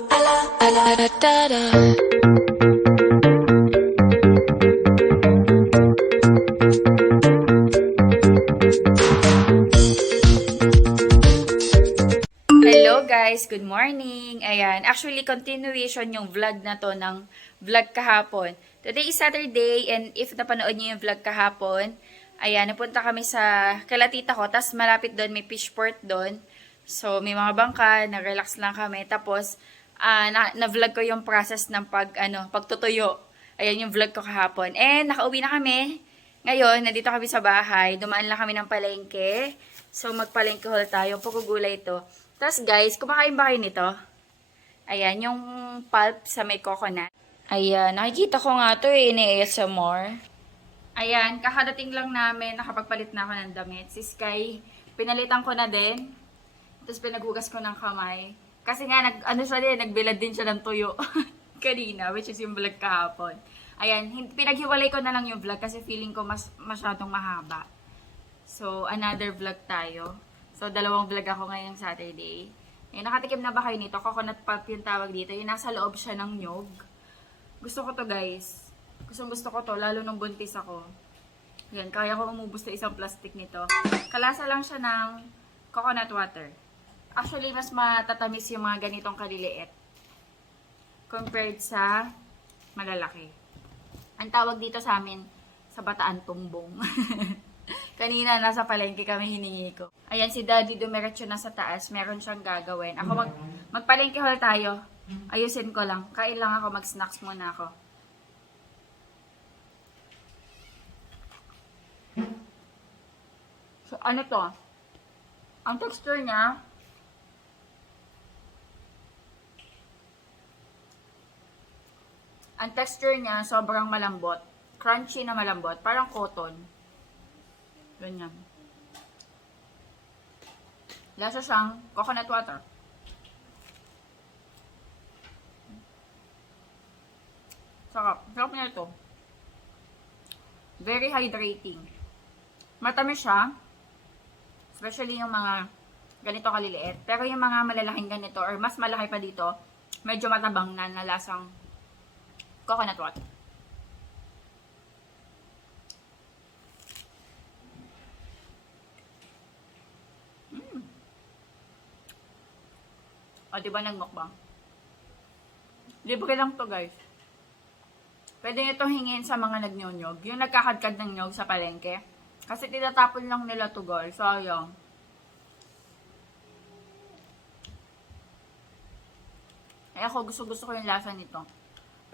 Hello guys, good morning. Ayan, actually continuation yung vlog na to ng vlog kahapon. Today is Saturday and if napanood niyo yung vlog kahapon, ayan, napunta kami sa kalatita ko, tas malapit doon may fishport doon. So may mga bangka, nag-relax lang kami. Tapos na-vlog ko yung process ng pagtutuyo. Ayan yung vlog ko kahapon. And nakauwi na kami. Ngayon, nandito kami sa bahay. Dumaan lang kami ng palengke. So magpalengke haul tayo. Pagugulay ito. Tapos guys, kumakain ba kayo nito? Ayan, yung pulp sa may coconut. Ayan, nakikita ko nga ito ini-ASMR. Ayan, kakadating lang namin, nakapagpalit na ako ng damit. Si Sky, pinalitan ko na din. Tapos pinaghugas ko ng kamay. Kasi nga, nagbilad din siya ng tuyo kanina, which is yung vlog kahapon. Ayan, pinaghiwalay ko na lang yung vlog kasi feeling ko masyadong mahaba. So, another vlog tayo. So, dalawang vlog ako ngayong Saturday. Eh, nakatikim na ba kayo nito? Coconut pulp yung tawag dito. Yung nasa loob siya ng nyog. Gusto ko to guys. Gusto ko to, lalo nung buntis ako. Yan, kaya ko umubos sa isang plastic nito. Kalasa lang siya ng coconut water. Actually, mas matatamis yung mga ganitong kaliliit. Compared sa malalaki. Ang tawag dito sa amin, sa Bataan, tumbong. Kanina, nasa palengke kami, hiningi ko. Ayan, si Daddy dumiretso na sa taas. Meron siyang gagawin. Ako, magpalengke haul tayo. Ayusin ko lang. Kain lang ako, mag-snacks muna ako. So, ano to? Ang texture niya, sobrang malambot. Crunchy na malambot. Parang cotton. Ganyan. Lasa siyang coconut water. Sarap. Sarap niya ito. Very hydrating. Matamis siya. Especially yung mga ganito kaliliit. Pero yung mga malalaking ganito or mas malaki pa dito, medyo matabang na lasang coconut water. O, diba nagmukbang? Libre lang to guys. Pwede nyo itong hingin sa mga nagnyonyog. Yung nagkakadkad ng nyog sa palengke. Kasi tinatapon lang nila to guys. Sayang. Ay ako gusto ko yung lasa nito.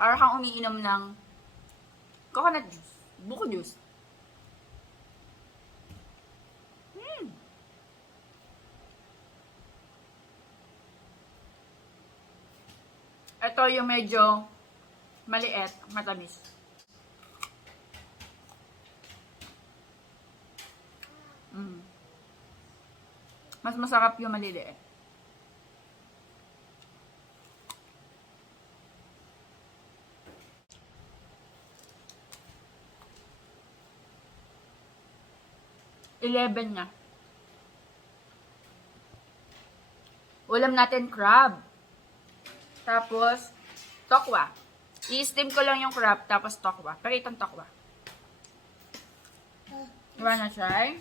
Para kang umiinom ng coconut juice. Buko juice. Ito yung medyo maliit, matamis. Mas masarap yung maliliit. $11 na. Ulam natin crab. Tapos, tokwa. I-steam ko lang yung crab, tapos tokwa. Pero itong tokwa. You wanna try?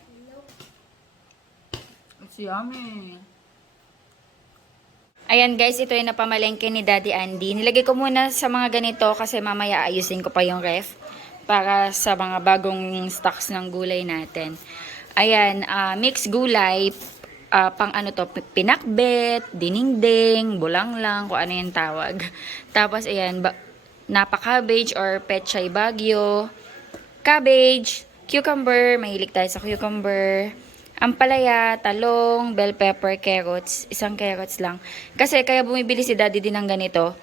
It's yummy. Ayan guys, ito yung napamalengke ni Daddy Andy. Nilagay ko muna sa mga ganito kasi mamaya ayusin ko pa yung ref para sa mga bagong stocks ng gulay natin. Ayan, mixed gulay. Pang ano to, pinakbet, diningding, bulanglang, kung ano yung tawag. Tapos, ayan, napa-cabbage or pechay bagyo, cabbage, cucumber, mahilig tayo sa cucumber, ampalaya, talong, bell pepper, carrots, isang carrots lang. Kasi, kaya bumibili si Daddy din ng ganito.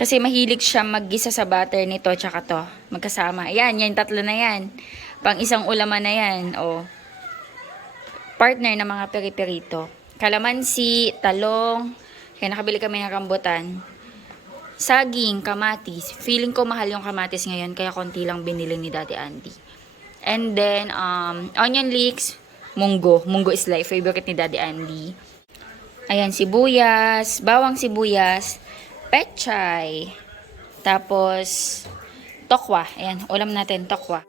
Kasi mahilig siya maggisa sa butter nito, tsaka to, magkasama. Ayan, yan, tatlo na yan. Pang isang ulaman na yan, oh. Partner ng mga peri-perito. Kalamansi, talong, kaya nakabili kami ng rambutan. Saging, kamatis. Feeling ko mahal yung kamatis ngayon, kaya konti lang binili ni Daddy Andy. And then, onion leeks, munggo. Munggo is like favorite ni Daddy Andy. Ayan, sibuyas, bawang sibuyas, pechay. Tapos, tokwa. Ayan, ulam natin, tokwa.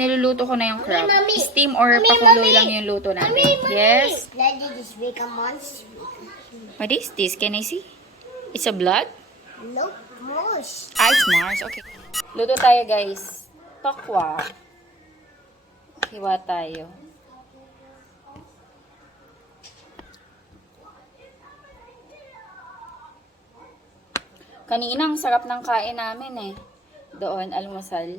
Niluluto ko na yung crab. Mami, Steam or Mami, pakulo Mami. lang yung luto natin. Mami, Yes? Daddy, this big a monster. What is this? Can I see? It's a blood? Look, mouse. Ah, it's Mars. Okay. Luto tayo, guys. Tokwa. Hiwa tayo. Kaninang sarap ng kain namin eh. Doon, almusal.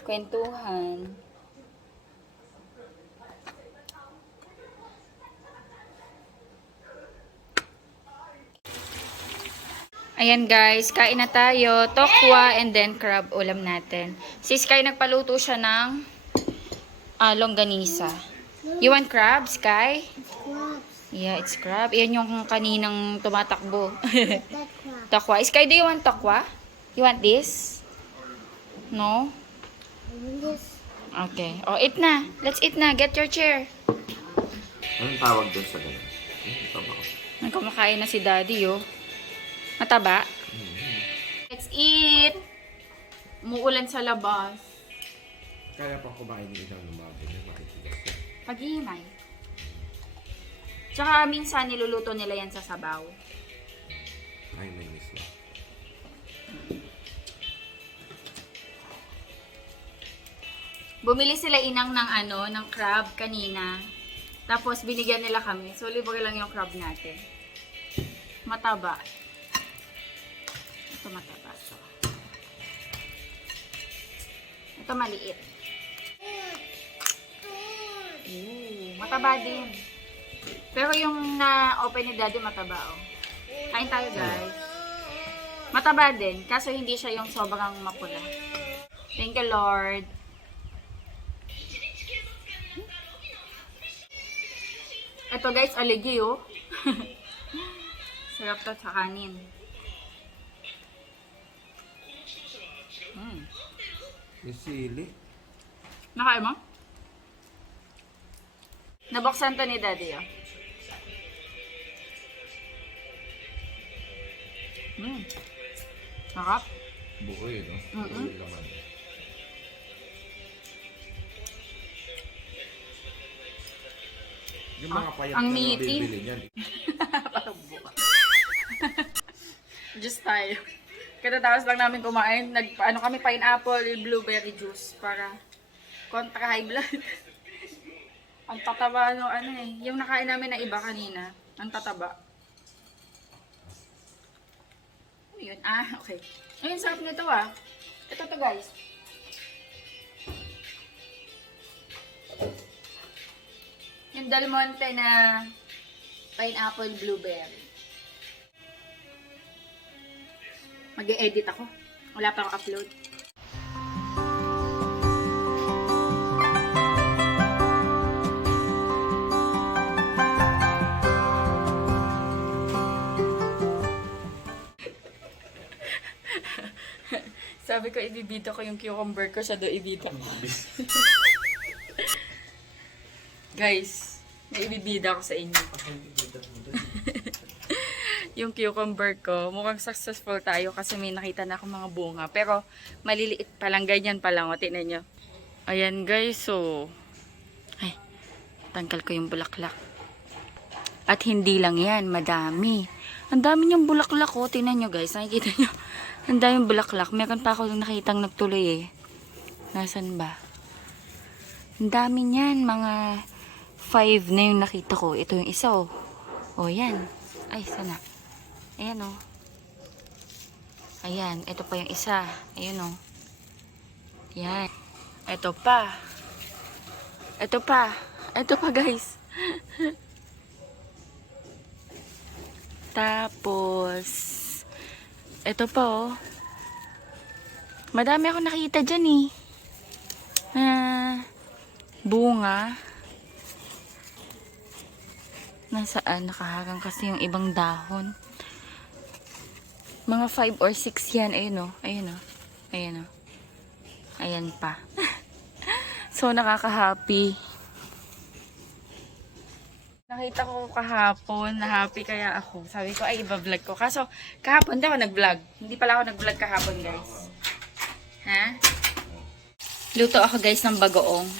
Kwentuhan. Ayan guys, kain na tayo. Tokwa and then crab ulam natin. Si Sky nagpaluto siya ng longganisa. You want crab, Sky? Yeah, it's crab. Yan yung kaninang tumatakbo. That crab. Tokwa. Sky, do you want tokwa? You want this? No? This. Okay. Oh, eat na. Let's eat na. Get your chair. Anong tawag doon sa ganun? Tama ko. Nagkumakain na si Daddy, oh. Mataba? Let's eat! Umuulan sa labas. Kaya pa kumain ng isang lumabo niya, makitigas siya. Paghihimay. Tsaka minsan niluluto nila yan sa sabaw. Ay, may miss na. Bumili sila inang ng ng crab kanina. Tapos binigyan nila kami. So libre lang yung crab natin. Mataba. Ito mataba. Ito maliit. Mataba din. Pero yung na-open ni Daddy mataba, oh. Kain tayo, guys. Mataba din. Kaso hindi siya yung sobrang mapula. Thank you, Lord. Ito, guys, aligi, oh. Sarap to sa kanin. Yung sili. Nakain mo? Nabuksan to ni Daddy, oh. Sarap. Buo yun, no? Mm-mm. Buo yung laman. Yung mga payat ang na meaty. bibili niyan. Parang buka. Juice tayo. Katatapos lang namin kumain. Kami pineapple, blueberry juice para kontra high blood. Ang tataba yung nakain namin na iba kanina. Ang tataba. Ano yun? Ah, okay. Ayun, sarap nito ah. Ito to guys. Yung Del Monte na pineapple blueberry. Mag-e-edit ako. Wala pa akong upload. Sabi ko, ibibida ko yung cucumber ko, siya doon ibida ko. Guys, may ibibida ko sa inyo. Yung cucumber ko, mukhang successful tayo kasi may nakita na akong mga bunga. Pero, maliliit pa lang, ganyan pa lang. O, tingnan nyo. Ayan guys, so. Ay, tanggal ko yung bulaklak. At hindi lang yan, madami. Ang dami niyang bulaklak, o. Tingnan nyo guys, nakikita nyo. Ang daming bulaklak. Meron pa ako nakitang nagtuloy eh. Nasaan ba? Ang dami niyan. Mga 5 na yung nakita ko. Ito yung isa oh. O yan. Ay, sana. Ayan oh. Ayan. Ito pa yung isa. Ayan oh. Yan. Ito pa. Ito pa. Ito pa guys. Tapos ito pa oh. Madami ako nakita dyan eh. Bunga. Nasaan? Nakaharang kasi yung ibang dahon. Mga 5 or 6 yan. Ayun o. Ayun o. Ayun o. Ayan pa. So, nakaka-happy. Nakita ko kahapon, na happy kaya ako. Sabi ko, ay, iba-vlog ko. Kaso, kahapon hindi ako nag-vlog. Hindi pala ako nag-vlog kahapon, guys. Ha? Luto ako, guys, ng bagoong.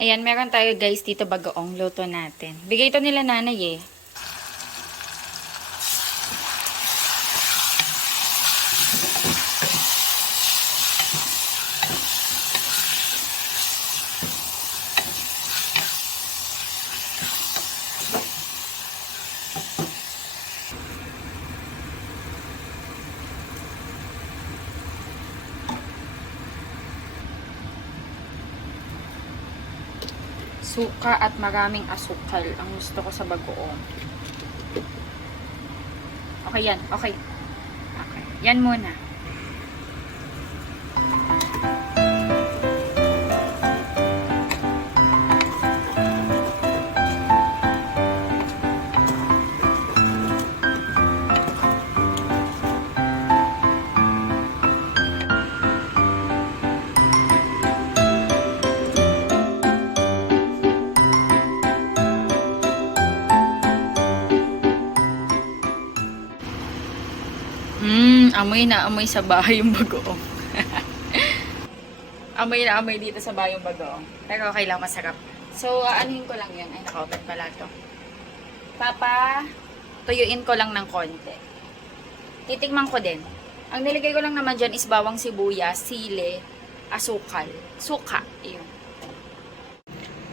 Ayan, meron tayo, guys, dito bagoong. Luto natin. Bigay ito nila nanay, eh. Suka at maraming asukal ang gusto ko sa bagoong. Okay yan. Okay. Okay. Yan muna. Amoy na amoy sa bahay yung bagoong. Amoy na amoy dito sa bahay yung bagoong. Pero okay lang, masarap. So, anuhin ko lang yun. Ay, naka-open pala to. Papa, tuyuin ko lang ng konti. Titikman ko din. Ang nilagay ko lang naman dyan is bawang sibuyas, sili, asukal. Suka. Iyon.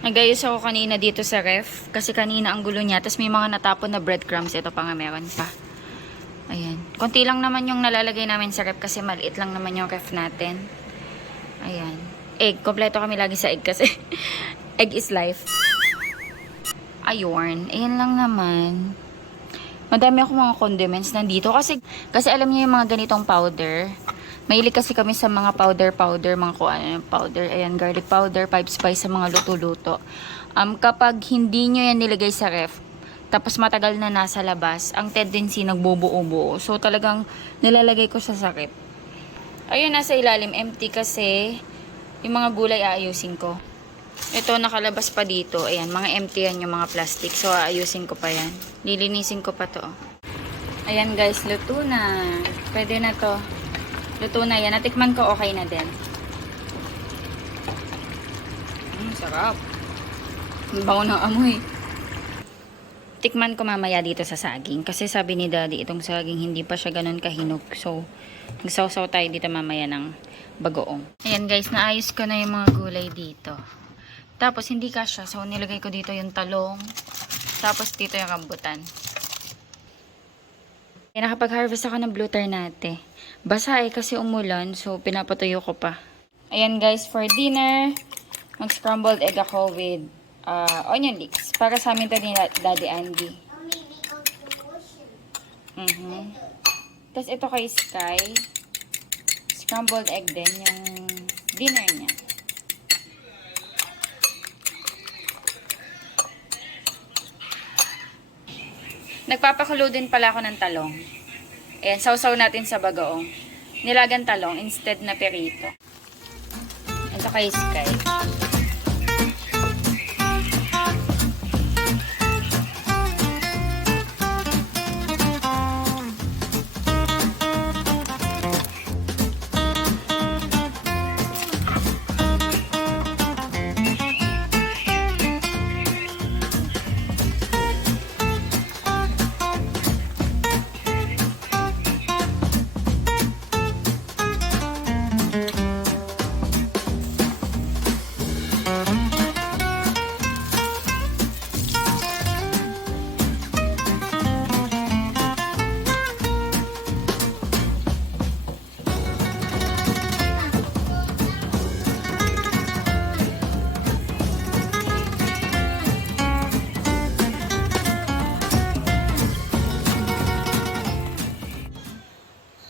Nagayos ako kanina dito sa ref. Kasi kanina ang gulo niya. Tapos may mga natapon na breadcrumbs. Ito pa nga meron pa. Ayan. Konti lang naman yung nalalagay namin sa ref kasi maliit lang naman yung ref natin. Ayan. Egg. Kompleto kami lagi sa egg kasi egg is life. Ayun. Ayan lang naman. Madami ako mga condiments nandito kasi alam niyo yung mga ganitong powder. Mahilig kasi kami sa mga powder, mga kung ano yung powder. Ayan, garlic powder, 5 spice sa mga luto-luto. Kapag hindi nyo yan nilagay sa ref, tapos matagal na nasa labas, ang tendency nagbubuo-buo. So, talagang nilalagay ko sa sakit. Ayun, nasa ilalim, empty kasi yung mga gulay aayusin ko. Ito, nakalabas pa dito. Ayan, mga empty yan yung mga plastic. So, aayusin ko pa yan. Lilinisin ko pa to. Ayan, guys, luto na. Pwede na to. Luto na yan. Natikman ko, okay na din. Sarap. Ang bango ng amoy. Tikman ko mamaya dito sa saging. Kasi sabi ni Daddy, itong saging hindi pa siya ganun kahinog. So, nagsaw-saw tayo dito mamaya ng bagoong. Ayan guys, naayos ko na yung mga gulay dito. Tapos, hindi kasya. So, nilagay ko dito yung talong. Tapos, dito yung rambutan. Ayan, nakapag-harvest ako ng blue ternate. Basa kasi umulan. So, pinapatuyo ko pa. Ayan guys, for dinner, mag-scrambled egg ako with onion leeks. Para sa amin to ni Daddy Andy. Tapos ito kay Sky. Scrambled egg din yung dinner niya. Nagpapakulo din pala ako ng talong. Ayan, sausaw natin sa bagoong. Nilagan talong instead na perito. Ito kay Sky.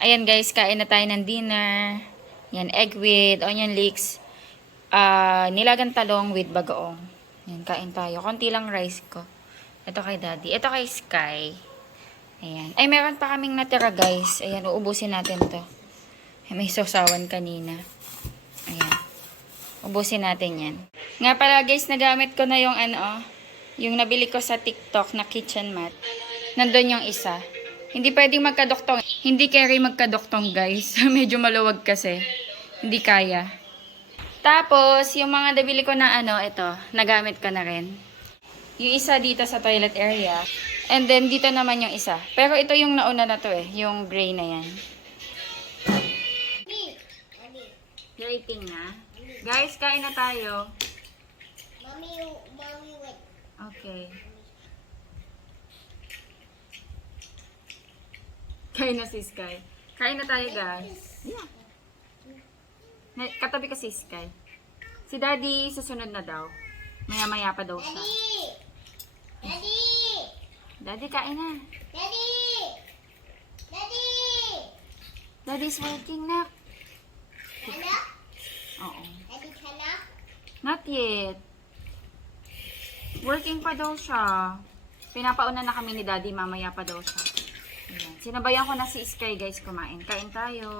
Ayan guys, kain na tayo ng dinner. Yan, egg with onion leeks. Nilagang talong with bagoong. Yan, kain tayo. Konti lang rice ko. Ito kay Daddy. Ito kay Sky. Ayan. Ay, meron pa kaming natira, guys. Ayan, uubusin natin to. Ay, may sausawan kanina. Ayan. Ubusin natin yan. Nga pala, guys, nagamit ko na yung yung nabili ko sa TikTok na kitchen mat. Nandun yung isa. Hindi pwedeng magkadoktong. Hindi carry magkadoktong, guys. Medyo maluwag kasi. Hindi kaya. Tapos, yung mga nabili ko na ito, nagamit ko na rin. Yung isa dito sa toilet area. And then, dito naman yung isa. Pero ito yung nauna na to yung gray na yan. Rating na. Guys, kain na tayo. Mommy, wait. Okay. Kain na si Sky. Kain na tayo, guys. Yeah. Katabi ka si Sky. Si Daddy, susunod na daw. Maya-maya pa daw siya. Daddy! Daddy, kain na. Daddy! Daddy! Daddy's working na. Hello? Oo. Daddy, hello? Not yet. Working pa daw siya. Pinapauna na kami ni Daddy, mamaya pa daw siya. Ayan. Sinabayan ko na si Sky, guys, kumain. Kain tayo.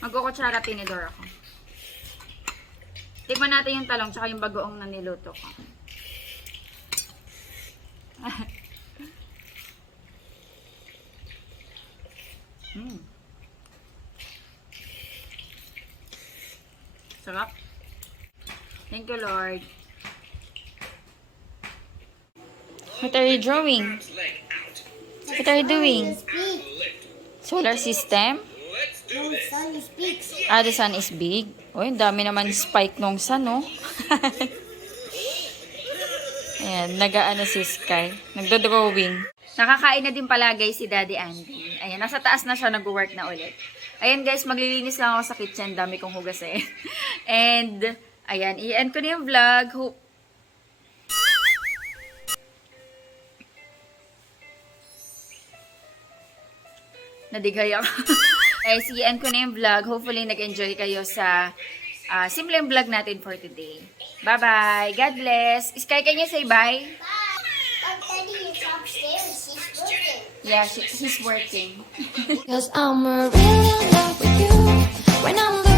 Magkukutsara tinidor ako. Tikman natin yung talong tsaka yung bagoong na niluto ko. Sarap. Thank you, Lord. What are you drawing? What are you doing? Speak. Solar system? No, son, speak. Ah, the sun is big. Uy, ang dami naman spike nung sun, no? Ayan, nag-ano si Sky. Nagdo-drawing. Nakakain na din pala, guys, si Daddy Andy. Ayan, nasa taas na siya, nag-work na ulit. Ayan, guys, maglilinis lang ako sa kitchen. Dami kong hugas eh. And, ayan, i-end ko na yung vlog. Nadigay ako. Guys, i-end ko na yung vlog. Hopefully, nag-enjoy kayo sa simpleng vlog natin for today. Bye-bye. God bless. Sky, can you say bye? Bye. But Daddy is upstairs. She's working. Yeah, he's working. Cause I'm really in love with you. When I'm